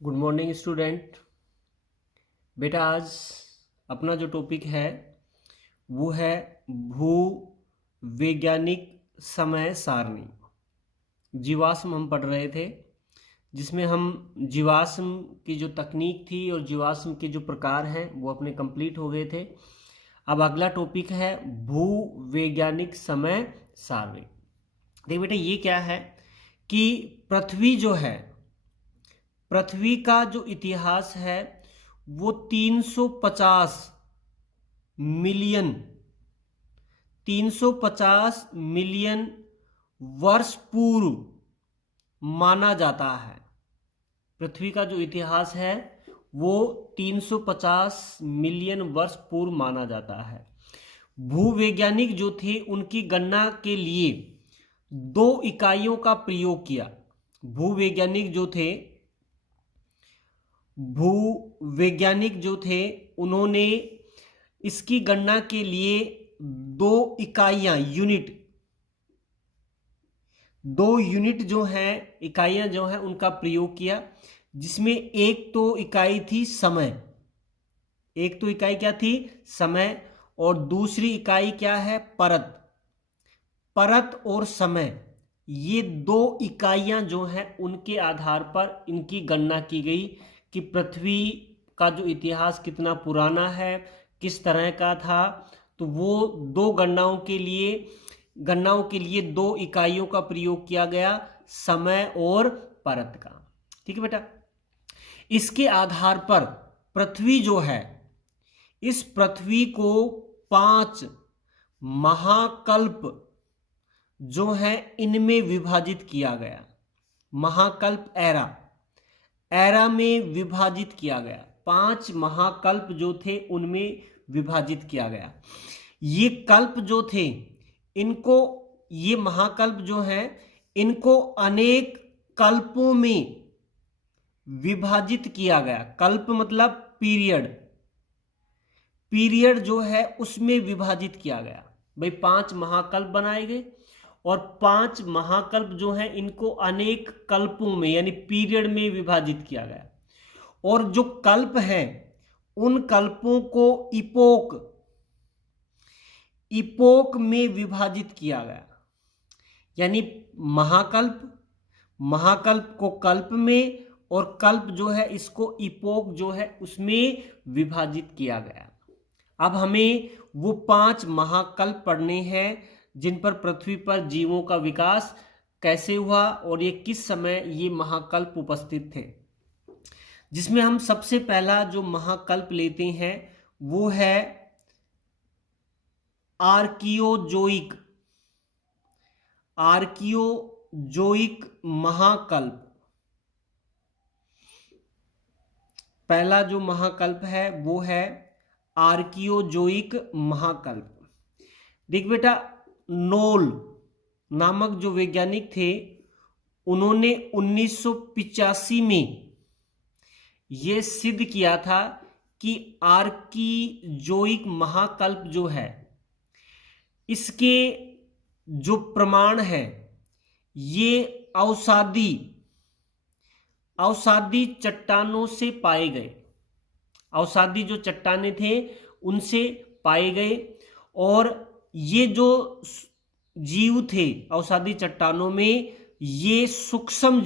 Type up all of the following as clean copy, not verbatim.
Good morning student. बेटा आज अपना जो टॉपिक है वो है भू वैज्ञानिक समय सारणी। जीवाश्म हम पढ़ रहे थे, जिसमें हम जीवाश्म की जो तकनीक थी और जीवाश्म के जो प्रकार हैं वो अपने कंप्लीट हो गए थे। अब अगला टॉपिक है भू वैज्ञानिक समय सारणी। देखिए बेटा, ये क्या है कि पृथ्वी जो है, पृथ्वी का जो इतिहास है वो 350 मिलियन 350 मिलियन वर्ष पूर्व माना जाता है। पृथ्वी का जो इतिहास है वो 350 मिलियन वर्ष पूर्व माना जाता है। भूवैज्ञानिक जो थे उनकी गणना के लिए 2 इकाइयों का प्रयोग किया। भूवैज्ञानिक जो थे उन्होंने इसकी गणना के लिए 2 इकाइयां इकाइयां जो हैं उनका प्रयोग किया, जिसमें एक तो इकाई थी समय। एक तो इकाई क्या थी? समय। और दूसरी इकाई क्या है? परत और समय। ये 2 इकाइयां जो हैं उनके आधार पर इनकी गणना की गई कि पृथ्वी का जो इतिहास कितना पुराना है, किस तरह का था। तो वो 2 गणनाओं के लिए 2 इकाइयों का प्रयोग किया गया, समय और परत का। ठीक है बेटा, इसके आधार पर पृथ्वी जो है, इस पृथ्वी को 5 महाकल्प जो है इनमें विभाजित किया गया। महाकल्प एरा में विभाजित किया गया। 5 महाकल्प जो थे उनमें विभाजित किया गया। ये कल्प जो थे ये महाकल्प जो हैं इनको अनेक कल्पों में विभाजित किया गया। कल्प मतलब पीरियड जो है उसमें विभाजित किया गया। भाई 5 महाकल्प बनाए गए और 5 महाकल्प जो हैं इनको अनेक कल्पों में यानी पीरियड में विभाजित किया गया। और जो कल्प हैं उन कल्पों को इपोक में विभाजित किया गया। यानी महाकल्प को कल्प में और कल्प जो है इसको इपोक जो है उसमें विभाजित किया गया। अब हमें वो 5 महाकल्प पढ़ने हैं जिन पर पृथ्वी पर जीवों का विकास कैसे हुआ और ये किस समय ये महाकल्प उपस्थित थे। जिसमें हम सबसे पहला जो महाकल्प लेते हैं वो है आर्कियोजोइक महाकल्प। पहला जो महाकल्प है वो है आर्कियोजोइक महाकल्प। देख बेटा, नोल नामक जो वैज्ञानिक थे उन्होंने 1985 में यह सिद्ध किया था कि आर्कियोजोइक महाकल्प जो है इसके जो प्रमाण है ये अवसादी चट्टानों से पाए गए। अवसादी जो चट्टानें थे उनसे पाए गए और ये जो जीव थे अवसादी चट्टानों में, ये सूक्ष्म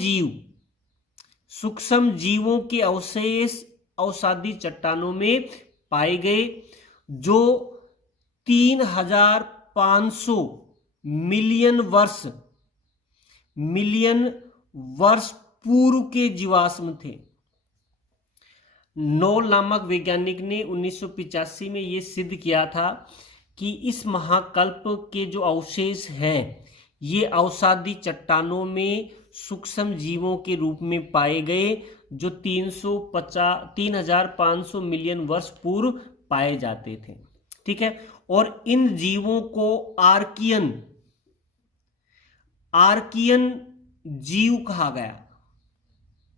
जीवों के अवशेष अवसादी चट्टानों में पाए गए, जो 3500 मिलियन वर्ष पूर्व के जीवाश्म थे। नोल नामक वैज्ञानिक ने 1985 में यह सिद्ध किया था कि इस महाकल्प के जो अवशेष हैं ये अवसादी चट्टानों में सूक्ष्म जीवों के रूप में पाए गए, जो 3500 मिलियन वर्ष पूर्व पाए जाते थे। ठीक है, और इन जीवों को आर्कियन जीव कहा गया।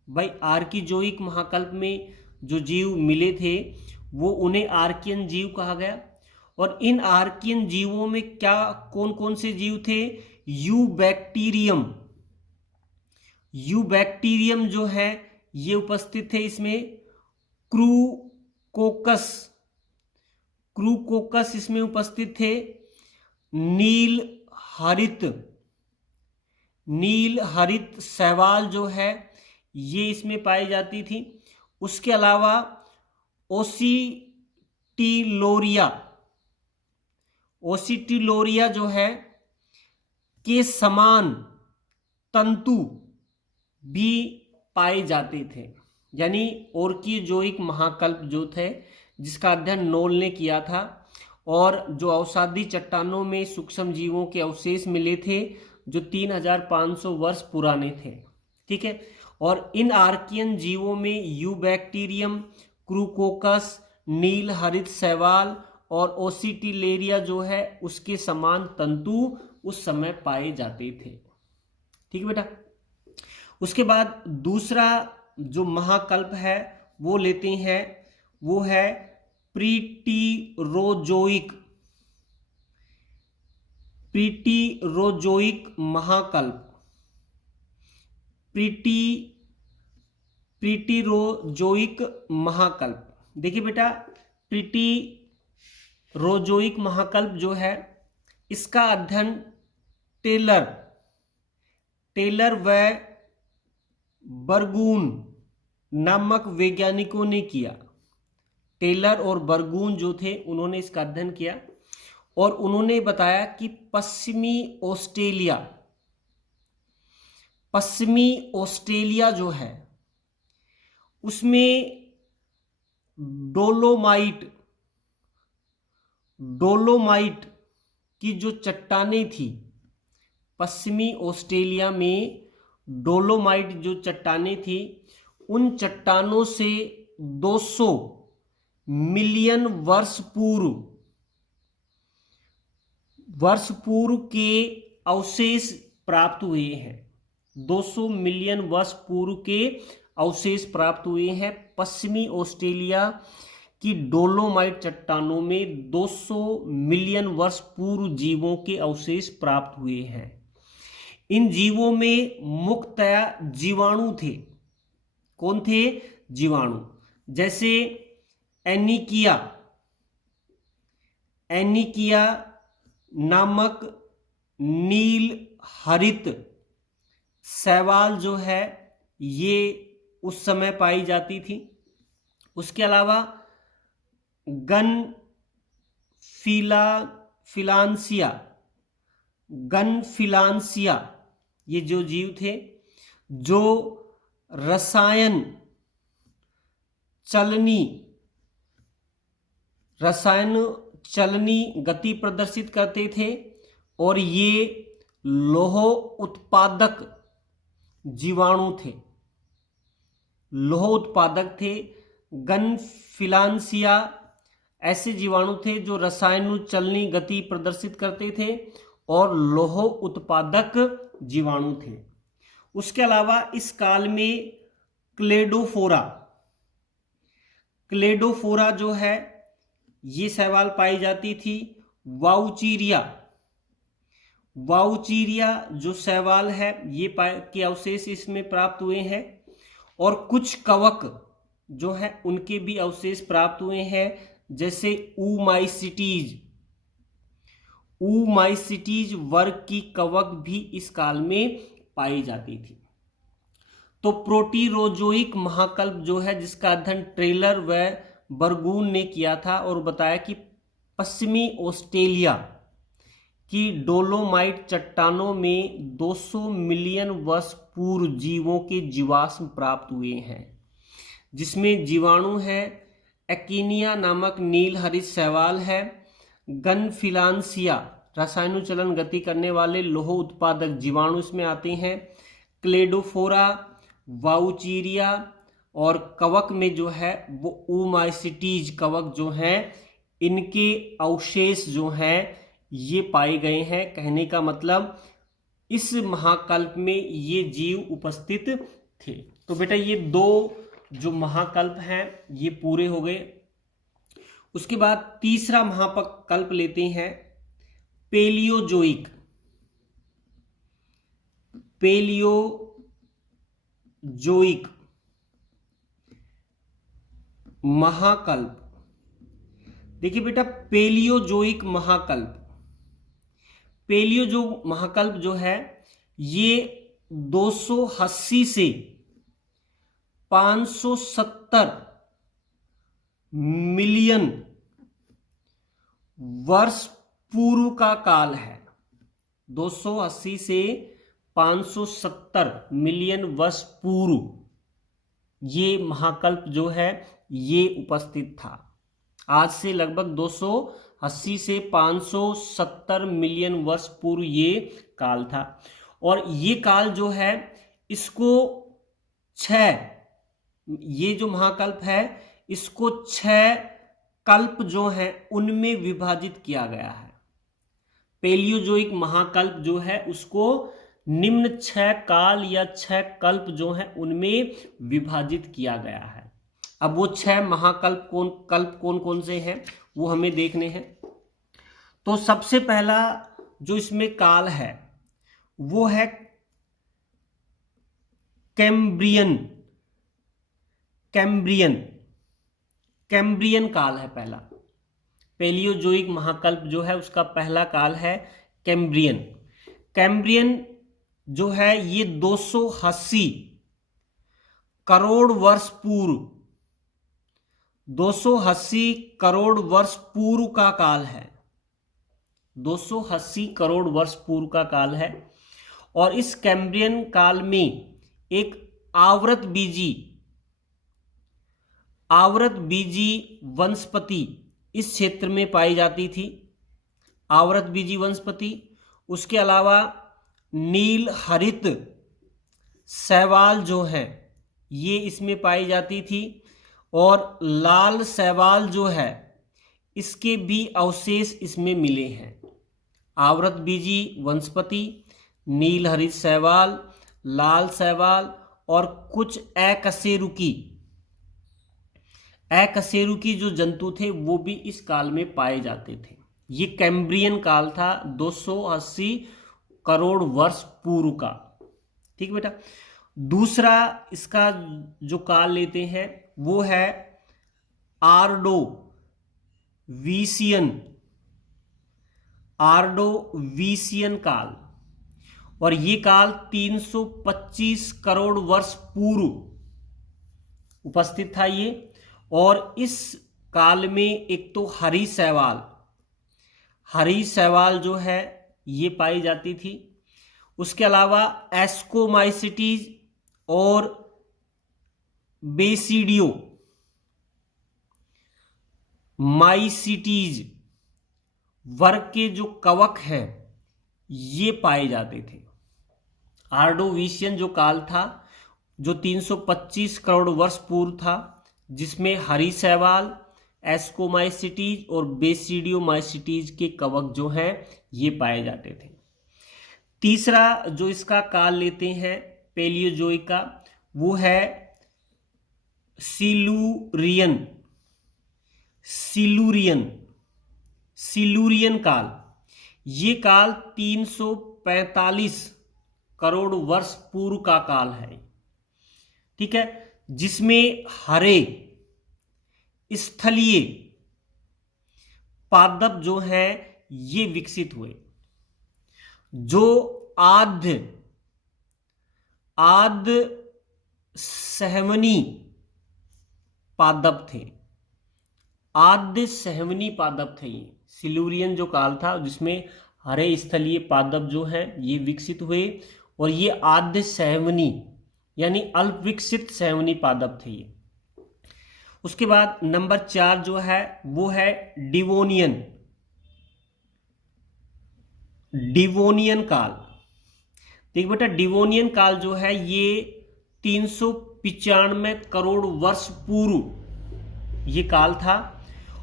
भाई आर्कियोजोइक महाकल्प में जो जीव मिले थे वो उन्हें आर्कियन जीव कहा गया। और इन आर्कियन जीवों में क्या कौन कौन से जीव थे? यूबैक्टीरियम जो है ये उपस्थित थे इसमें। क्रूकोकस, क्रूकोकस इसमें उपस्थित थे। नील हरित, नील हरित शैवाल जो है ये इसमें पाई जाती थी। उसके अलावा ओसिटिलोरिया, ओसिटिलोरिया जो है के समान तंतु भी पाए जाते थे। यानी ओर्कियोजोइक महाकल्प जो थे जिसका अध्ययन नोल ने किया था, और जो अवसादी चट्टानों में सूक्ष्म जीवों के अवशेष मिले थे जो 3500 वर्ष पुराने थे। ठीक है, और इन आर्कियन जीवों में यूबैक्टीरियम, क्रूकोकस, नील हरित शैवाल और ओसिटिलेरिया जो है उसके समान तंतु उस समय पाए जाते थे। ठीक है बेटा। उसके बाद दूसरा जो महाकल्प है वो लेते हैं, वो है प्रीटीरोजोइक, प्रीटीरोजोइक महाकल्प। प्रीटीरोजोइक महाकल्प, देखिए बेटा, प्रीटीरोजोइक महाकल्प जो है इसका अध्ययन टेलर व बर्गून नामक वैज्ञानिकों ने किया। टेलर और बर्गून जो थे उन्होंने इसका अध्ययन किया, और उन्होंने बताया कि पश्चिमी ऑस्ट्रेलिया जो है उसमें डोलोमाइट की जो चट्टानें थी, पश्चिमी ऑस्ट्रेलिया में डोलोमाइट जो चट्टानें थी, उन चट्टानों से 200 मिलियन वर्ष पूर्व के अवशेष प्राप्त हुए हैं। 200 मिलियन वर्ष पूर्व के अवशेष प्राप्त हुए हैं। पश्चिमी ऑस्ट्रेलिया की डोलोमाइट चट्टानों में 200 मिलियन वर्ष पूर्व जीवों के अवशेष प्राप्त हुए हैं। इन जीवों में मुख्यतया जीवाणु थे। कौन थे? जीवाणु। जैसे एनिकिया नामक नील हरित शैवाल जो है ये उस समय पाई जाती थी। उसके अलावा गनफिलांसिया ये जो जीव थे जो रसायन चलनी गति प्रदर्शित करते थे, और ये लौह उत्पादक जीवाणु थे, लौह उत्पादक थे। गनफिलांसिया ऐसे जीवाणु थे जो रसायन चलनी गति प्रदर्शित करते थे और लौह उत्पादक जीवाणु थे। उसके अलावा इस काल में क्लेडोफोरा जो है ये शैवाल पाई जाती थी। वाउचीरिया जो शैवाल है ये के अवशेष इसमें प्राप्त हुए हैं, और कुछ कवक जो है उनके भी अवशेष प्राप्त हुए हैं, जैसे ऊमाइसिटीज वर्ग की कवक भी इस काल में पाई जाती थी। तो प्रोटीरोजोइक महाकल्प जो है जिसका अध्ययन टेलर व बर्गून ने किया था, और बताया कि पश्चिमी ऑस्ट्रेलिया की डोलोमाइट चट्टानों में 200 मिलियन वर्ष पूर्व जीवों के जीवाश्म प्राप्त हुए हैं, जिसमें जीवाणु है, एकिनिया नामक नील हरित शैवाल है, गनफिलांसिया रसायनुचलन गति करने वाले लौह उत्पादक जीवाणु इसमें आते हैं, क्लेडोफोरा, वाउचीरिया, और कवक में जो है वो ऊमाइसिटीज कवक जो हैं इनके अवशेष जो हैं ये पाए गए हैं। कहने का मतलब इस महाकल्प में ये जीव उपस्थित थे। तो बेटा ये दो जो महाकल्प हैं ये पूरे हो गए। उसके बाद तीसरा महाकल्प लेते हैं पेलियोजोइक। महाकल्प। देखिए बेटा, पेलियोजोइक महाकल्प, पेलियो महाकल्प जो है ये 280 से 570 मिलियन वर्ष पूर्व का काल है। 280 से 570 मिलियन वर्ष पूर्व ये महाकल्प जो है ये उपस्थित था। आज से लगभग 280 से 570 मिलियन वर्ष पूर्व ये काल था। और ये काल जो है इसको ये जो महाकल्प है इसको 6 कल्प जो है उनमें विभाजित किया गया है। पेलियोजोइक महाकल्प जो है उसको निम्न 6 काल या 6 कल्प जो है उनमें विभाजित किया गया है। अब वो 6 महाकल्प कौन कौन से हैं वो हमें देखने हैं। तो सबसे पहला जो इसमें काल है वो है कैम्ब्रियन काल है पहला। पेलियोजोइक महाकल्प जो है उसका पहला काल है कैम्ब्रियन जो है ये 280 करोड़ वर्ष पूर्व, 280 करोड़ वर्ष पूर्व का काल है। 280 करोड़ वर्ष पूर्व का काल है। और इस कैम्ब्रियन काल में एक आवृत बीजी वनस्पति इस क्षेत्र में पाई जाती थी। आवृत बीजी वनस्पति, उसके अलावा नील हरित शैवाल जो है ये इसमें पाई जाती थी। और लाल शैवाल जो है इसके भी अवशेष इसमें मिले हैं। आवृत बीजी वनस्पति, नील हरित शैवाल, लाल शैवाल और कुछ अकशेरुकी जो जंतु थे वो भी इस काल में पाए जाते थे। ये कैम्ब्रियन काल था 280 करोड़ वर्ष पूर्व का। ठीक बेटा। दूसरा इसका जो काल लेते हैं वो है आर्डोवीशियन काल। और ये काल 325 करोड़ वर्ष पूर्व उपस्थित था ये। और इस काल में एक तो हरी शैवाल जो है ये पाई जाती थी। उसके अलावा एस्कोमाइसिटीज और बेसिडियो माइसिटीज वर्ग के जो कवक हैं ये पाए जाते थे। आर्डोविशियन जो काल था जो 325 करोड़ वर्ष पूर्व था, जिसमें हरी शैवाल, एस्कोमाइसिटीज और बेसिडियोमाइसिटीज के कवक जो हैं ये पाए जाते थे। तीसरा जो इसका काल लेते हैं पेलियोजोइक का वो है सिलूरियन काल। ये काल 345 करोड़ वर्ष पूर्व का काल है। ठीक है, जिसमें हरे स्थलीय पादप जो हैं ये विकसित हुए, जो आद्य सहमनी पादप थे। आद्य सहमनी पादप थे ये। सिलूरियन जो काल था जिसमें हरे स्थलीय पादप जो हैं ये विकसित हुए और ये आद्य सहमनी यानी अल्प विकसित सहमनी पादप थे ये। उसके बाद नंबर 4 जो है वो है डिवोनियन काल। देख बेटा, डिवोनियन काल जो है ये 395 करोड़ वर्ष पूर्व ये काल था।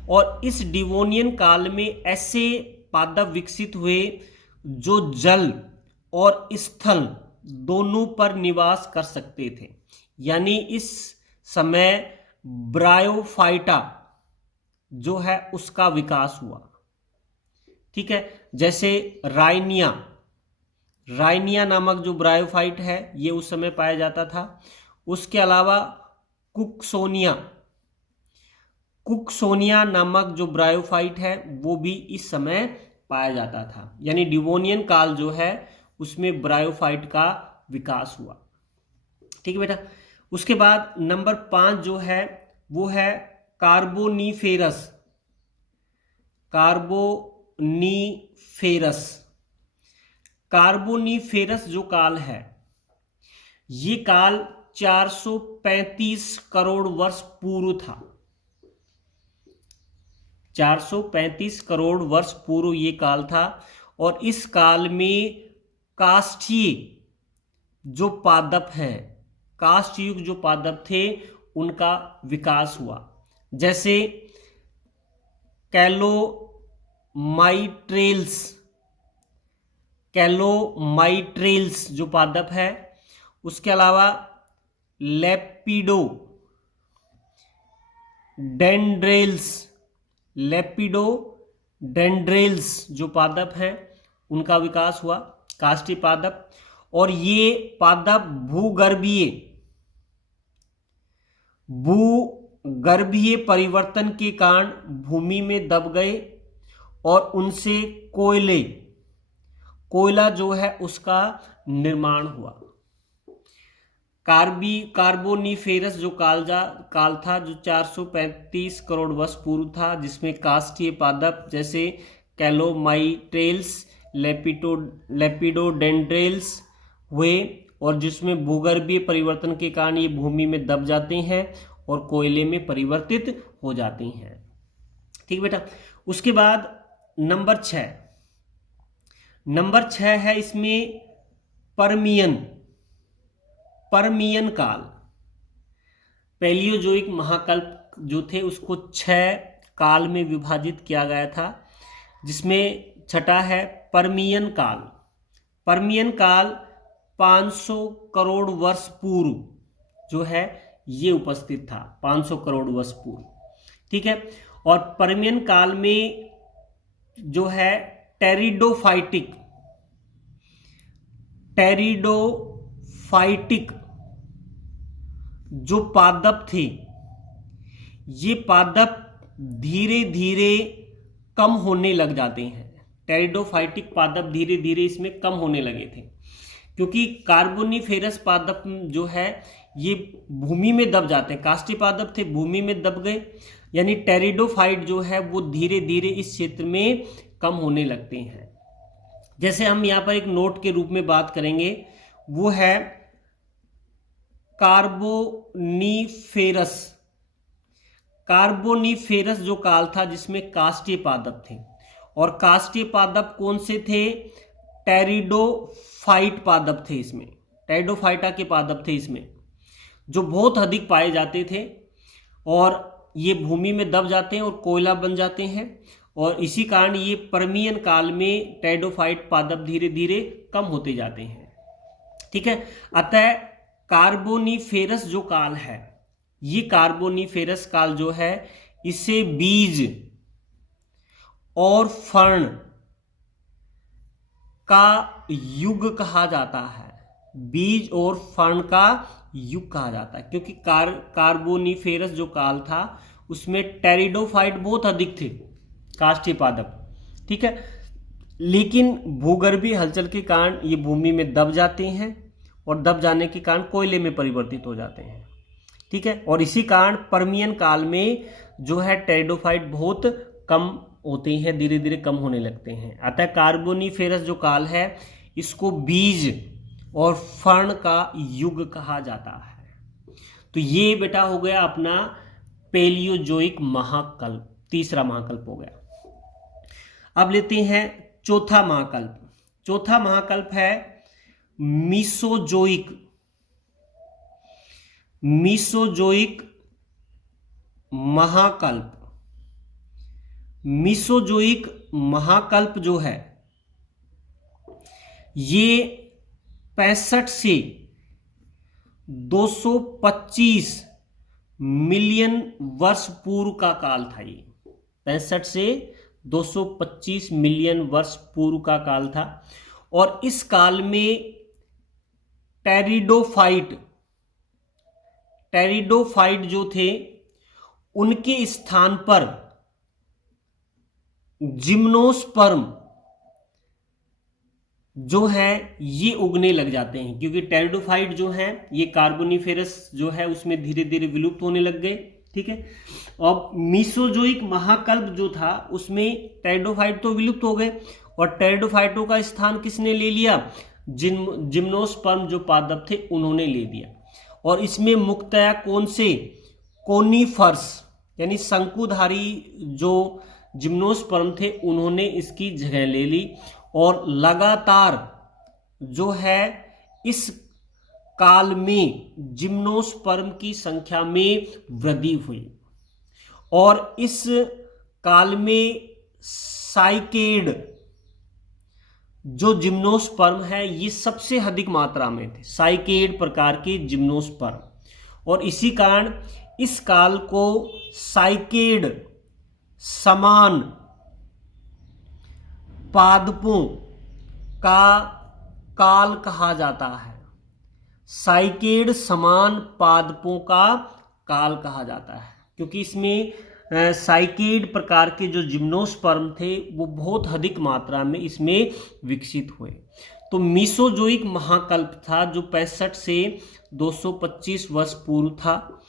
और इस डिवोनियन काल में ऐसे पादप विकसित हुए जो जल और स्थल दोनों पर निवास कर सकते थे। यानी इस समय ब्रायोफाइटा जो है उसका विकास हुआ। ठीक है, जैसे राइनिया नामक जो ब्रायोफाइट है ये उस समय पाया जाता था। उसके अलावा कुक्सोनिया कुकसोनिया नामक जो ब्रायोफाइट है वो भी इस समय पाया जाता था। यानी डिवोनियन काल जो है उसमें ब्रायोफाइट का विकास हुआ। ठीक है बेटा। उसके बाद नंबर 5 जो है वो है कार्बोनीफेरस। कार्बोनीफेरस कार्बोनीफेरस जो काल है ये काल 435 करोड़ वर्ष पूर्व था। 435 करोड़ वर्ष पूर्व ये काल था। और इस काल में काष्ठीय जो पादप हैं, काष्ठ युग जो पादप थे उनका विकास हुआ। जैसे कैलोमाइट्रेल्स जो पादप है, उसके अलावा लेपिडोडेंड्रेल्स जो पादप हैं उनका विकास हुआ, काष्ठीय पादप। और ये पादप भूगर्भीय परिवर्तन के कारण भूमि में दब गए और उनसे कोयला जो है उसका निर्माण हुआ। कार्बोनीफेरस जो काल था जो 435 करोड़ वर्ष पूर्व था, जिसमें काष्ठीय पादप जैसे कैलोमाइट्रेल्स, लेपिडोडेंड्रेल्स हुए और जिसमें भूगर्भीय परिवर्तन के कारण ये भूमि में दब जाते हैं और कोयले में परिवर्तित हो जाते हैं। ठीक बेटा। उसके बाद नंबर 6 है इसमें परमियन काल। पैलियोजोइक महाकल्प जो थे उसको 6 काल में विभाजित किया गया था, जिसमें छठा है परमियन काल। परमियन काल 500 करोड़ वर्ष पूर्व जो है ये उपस्थित था, 500 करोड़ वर्ष पूर्व। ठीक है। और परमियन काल में जो है टेरिडोफाइटिक जो पादप थे ये पादप धीरे धीरे कम होने लग जाते हैं। टेरिडोफाइटिक पादप धीरे धीरे इसमें कम होने लगे थे, क्योंकि कार्बोनीफेरस पादप जो है ये भूमि में दब जाते हैं। काष्ठीय पादप थे, भूमि में दब गए, यानी टेरिडोफाइट जो है वो धीरे धीरे इस क्षेत्र में कम होने लगते हैं। जैसे हम यहाँ पर एक नोट के रूप में बात करेंगे, वो है कार्बोनीफेरस जो काल था जिसमें काष्ठीय पादप थे। और काष्ठीय पादप कौन से थे? टेरिडोफाइट पादप थे। इसमें टेरिडोफाइटा के पादप थे इसमें, जो बहुत अधिक पाए जाते थे और ये भूमि में दब जाते हैं और कोयला बन जाते हैं। और इसी कारण ये परमियन काल में टेरिडोफाइट पादप धीरे धीरे कम होते जाते हैं। ठीक है। अतः कार्बोनीफेरस जो काल है, ये कार्बोनीफेरस काल जो है इसे बीज और फर्ण का युग कहा जाता है। बीज और फर्ण का युग कहा जाता है, क्योंकि कार्बोनीफेरस जो काल था उसमें टेरिडोफाइट बहुत अधिक थे, काष्ठीय पादप। ठीक है। लेकिन भूगर्भीय हलचल के कारण ये भूमि में दब जाते हैं और दब जाने के कारण कोयले में परिवर्तित हो जाते हैं। ठीक है। और इसी कारण परमियन काल में जो है टेरिडोफाइट बहुत कम होते हैं, धीरे धीरे कम होने लगते हैं। अतः कार्बोनीफेरस जो काल है इसको बीज और फर्ण का युग कहा जाता है। तो ये बेटा हो गया अपना पैलियोजोइक महाकल्प, तीसरा महाकल्प हो गया। अब लेते हैं चौथा महाकल्प। चौथा महाकल्प है मीसोजोइक महाकल्प। मीसोजोइक महाकल्प जो है ये 65 से 225 मिलियन वर्ष पूर्व का काल था। ये 65 से 225 मिलियन वर्ष पूर्व का काल था। और इस काल में टेरिडोफाइट जो थे उनके स्थान पर जिम्नोस्पर्म जो है ये उगने लग जाते हैं, क्योंकि टेरिडोफाइट जो है ये कार्बोनिफेरस जो है उसमें धीरे धीरे विलुप्त होने लग गए। ठीक है, अब मीसोजोइक महाकल्प जो था उसमें टेरिडोफाइट तो विलुप्त हो गए और टेरिडोफाइटों का स्थान किसने ले लिया? जिम्नोस्पर्म जो पादप थे उन्होंने ले लिया। और इसमें मुख्यतया कौन से? कोनिफर्स यानी शंकुधारी जो जिम्नोस्पर्म थे उन्होंने इसकी जगह ले ली और लगातार जो है इस काल में जिम्नोस्पर्म की संख्या में वृद्धि हुई और इस काल में साइकेड जो जिम्नोस्पर्म है ये सबसे अधिक मात्रा में थे, साइकेड प्रकार के जिम्नोस्पर्म। और इसी कारण इस काल को साइकेड समान पादपों का काल कहा जाता है। साइकेड समान पादपों का काल कहा जाता है क्योंकि इसमें साइकेड प्रकार के जो जिम्नोस्पर्म थे वो बहुत अधिक मात्रा में इसमें विकसित हुए। तो मीसोजोइक महाकल्प था जो 65 से 225 वर्ष पूर्व था,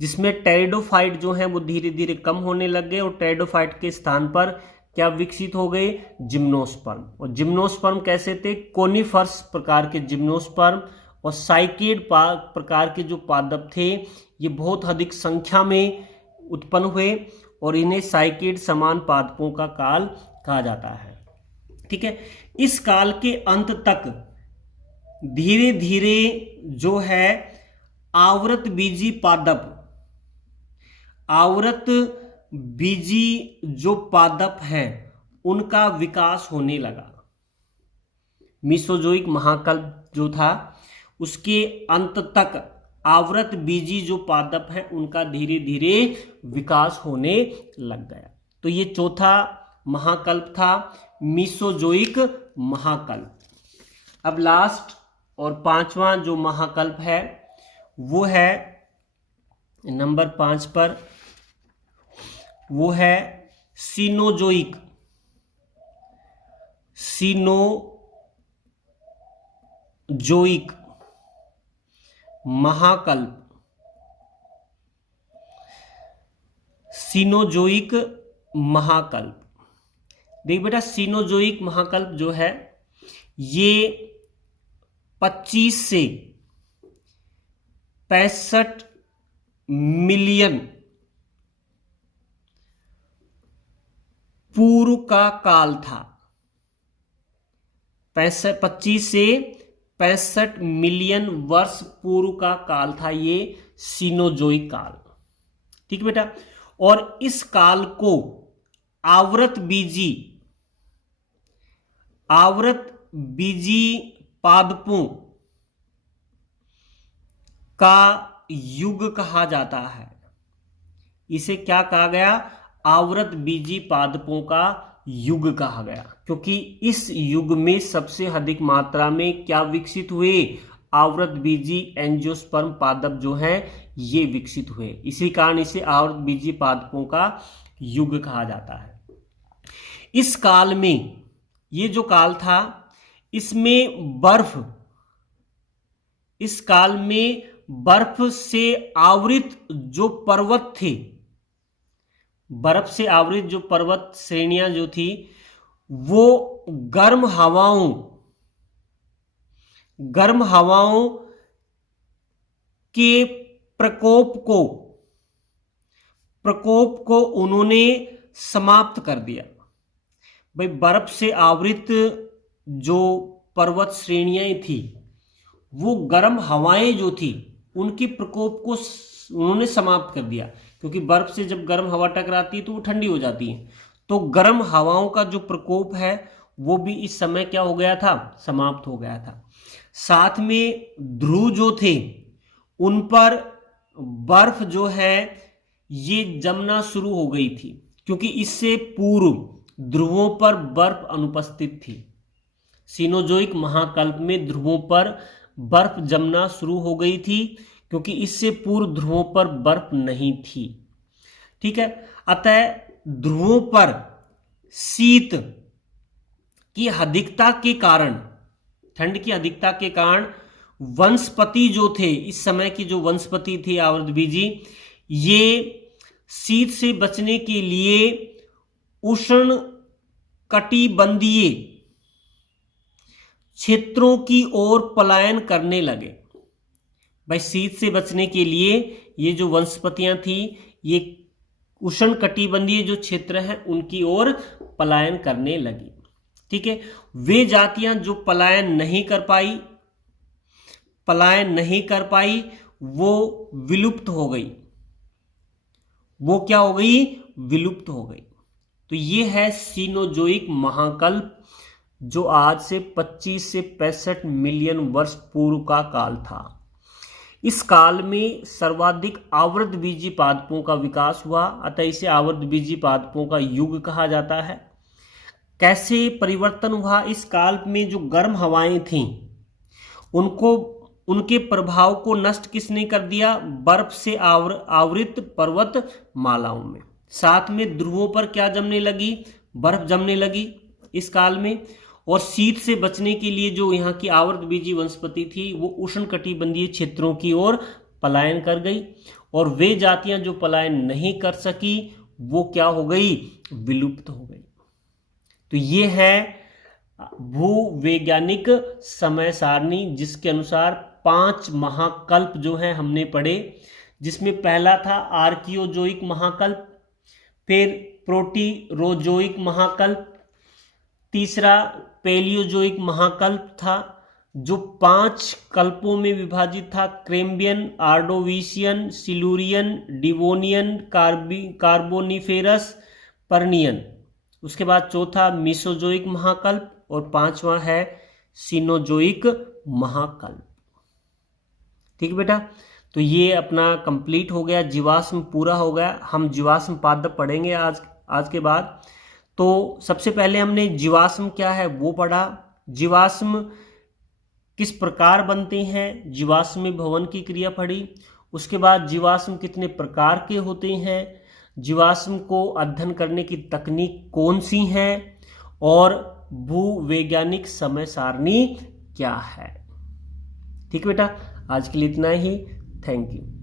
जिसमें टेरिडोफाइट जो है वो धीरे धीरे कम होने लग गए और टेरिडोफाइट के स्थान पर क्या विकसित हो गए? जिम्नोस्पर्म। और जिम्नोस्पर्म कैसे थे? कोनिफर्स प्रकार के जिम्नोस्पर्म और साइकेड प्रकार के जो पादप थे ये बहुत अधिक संख्या में उत्पन्न हुए और इन्हें साइकेड समान पादपों का काल कहा जाता है। ठीक है, इस काल के अंत तक धीरे धीरे जो है आवृत बीजी पादप, आवृत बीजी जो पादप हैं उनका विकास होने लगा। मीसोजोइक महाकल्प जो था उसके अंत तक आवृत बीजी जो पादप हैं उनका धीरे धीरे विकास होने लग गया। तो ये चौथा महाकल्प था मीसोजोइक महाकल्प। अब लास्ट और पांचवा जो महाकल्प है वो है नंबर 5 पर, वो है सीनोजोइक महाकल्प। सीनोजोइक महाकल्प, देख बेटा, सीनोजोइक महाकल्प जो है ये 25 से 65 मिलियन पूर्व का काल था। 25 से 65 मिलियन वर्ष पूर्व का काल था ये सीनोजोइक काल। ठीक बेटा, और इस काल को आवृत बीजी पादपों का युग कहा जाता है। इसे क्या कहा गया? आवृत बीजी पादपों का युग कहा गया, क्योंकि इस युग में सबसे अधिक मात्रा में क्या विकसित हुए? आवृत बीजी एंजियोस्पर्म पादप जो हैं ये विकसित हुए। इसी कारण इसे आवृत बीजी पादपों का युग कहा जाता है। इस काल में, ये जो काल था इसमें इस काल में बर्फ से आवृत जो पर्वत थे, बर्फ से आवृत जो पर्वत श्रेणियां जो थी वो गर्म हवाओं के प्रकोप को उन्होंने समाप्त कर दिया। भाई, बर्फ से आवृत जो पर्वत श्रेणियां थी वो गर्म हवाएं जो थी उनके प्रकोप को उन्होंने समाप्त कर दिया, क्योंकि बर्फ से जब गर्म हवा टकराती है तो वो ठंडी हो जाती है। तो गर्म हवाओं का जो प्रकोप है वो भी इस समय क्या हो गया था? समाप्त हो गया था। साथ में ध्रुव जो थे उन पर बर्फ जो है ये जमना शुरू हो गई थी, क्योंकि इससे पूर्व ध्रुवों पर बर्फ अनुपस्थित थी। सीनोजोइक महाकल्प में ध्रुवों पर बर्फ जमना शुरू हो गई थी, क्योंकि इससे पूर्व ध्रुवों पर बर्फ नहीं थी। ठीक है। अतः ध्रुवों पर शीत की अधिकता के कारण, ठंड की अधिकता के कारण वनस्पति जो थे, इस समय की जो वनस्पति थी आवर्तबीजी, ये शीत से बचने के लिए उष्ण कटिबंधीय क्षेत्रों की ओर पलायन करने लगे। भाई शीत से बचने के लिए ये जो वनस्पतियां थी, ये उष्ण कटिबंधीय जो क्षेत्र हैं उनकी ओर पलायन करने लगी। ठीक है। वे जातियां जो पलायन नहीं कर पाई वो विलुप्त हो गई। वो क्या हो गई? विलुप्त हो गई। तो ये है सीनोजोइक महाकल्प, जो आज से 25 से 65 मिलियन वर्ष पूर्व का काल था। इस काल में सर्वाधिक आवृतबीजी पादपों का विकास हुआ, अतः इसे आवृतबीजी पादपों का युग कहा जाता है। कैसे परिवर्तन हुआ? इस काल में जो गर्म हवाएं थीं, उनके प्रभाव को नष्ट किसने कर दिया? बर्फ से आवृत पर्वत मालाओं में। साथ में ध्रुवों पर क्या जमने लगी? बर्फ जमने लगी इस काल में। और शीत से बचने के लिए जो यहाँ की आवर्तबीजी वनस्पति थी, वो उष्णकटिबंधीय क्षेत्रों की ओर पलायन कर गई। और वे जातियां जो पलायन नहीं कर सकी, वो क्या हो गई? विलुप्त हो गई। तो ये है भूवैज्ञानिक समय सारणी, जिसके अनुसार 5 महाकल्प जो है हमने पढ़े, जिसमें पहला था आर्कियोजोइक महाकल्प, फिर प्रोटीरोजोइक महाकल्प, तीसरा पैलियोजोइक महाकल्प था जो 5 कल्पों में विभाजित था: क्रेम्बियन, आर्डोविशियन, सिलूरियन, डिवोनियन, कार्बोनिफेरस, पर्नियन। उसके बाद चौथा मीसोजोइक महाकल्प और 5वां है सीनोजोइक महाकल्प। ठीक है बेटा, तो ये अपना कंप्लीट हो गया, जीवाश्म पूरा हो गया। हम जीवाश्म पादप पढ़ेंगे आज के बाद। तो सबसे पहले हमने जीवाश्म क्या है वो पढ़ा, जीवाश्म किस प्रकार बनते हैं, जीवाश्म भवन की क्रिया पढ़ी। उसके बाद जीवाश्म कितने प्रकार के होते हैं, जीवाश्म को अध्ययन करने की तकनीक कौन सी है, और भूवैज्ञानिक समय सारणी क्या है। ठीक बेटा, आज के लिए इतना ही। Thank you.